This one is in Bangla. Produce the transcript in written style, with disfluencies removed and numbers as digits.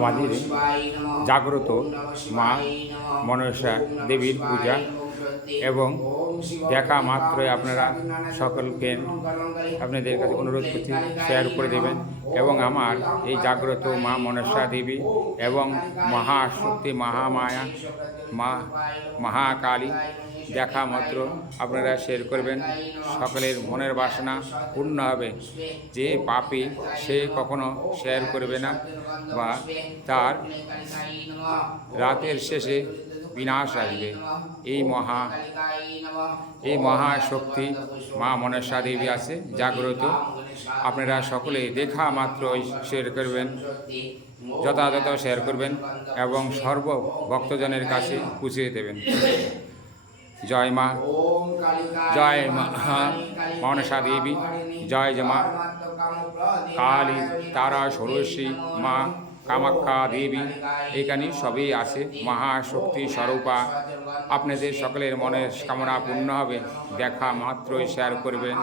আমাদের জাগ্রত মা মনসা দেবীর পূজা এবং দেখা মাত্রই আপনারা সকলকে আপনাদের কাছে অনুরোধ করছি শেয়ার করে দেবেন এবং আমার এই জাগ্রত মা মনসা দেবী এবং মহাশক্তি মহামায়া মা মহাকালী দেখা মাত্র আপনারা শেয়ার করবেন, সকলের মনের বাসনা পূর্ণ হবে। যে পাপী সে কখনো শেয়ার করবে না বা তার রাতের শেষে বিনাশ আসবে। এই মহাশক্তি মা মনসা দেবী আছে জাগ্রত, আপনারা সকলে দেখা মাত্রই শেয়ার করবেন, যথাযথ শেয়ার করবেন এবং সর্ব ভক্তজনের কাছে পৌঁছে দেবেন। জয় মা, জয় মা মনসা দেবী, জয় মা কালী, তারা ষোড়শী, মা কামাখ্যা দেবী, এখানে সবই আছে মহাশক্তি স্বরূপা। আপনাদের সকলের মনের কামনা পূর্ণ হবে, দেখা মাত্রই শেয়ার করবেন।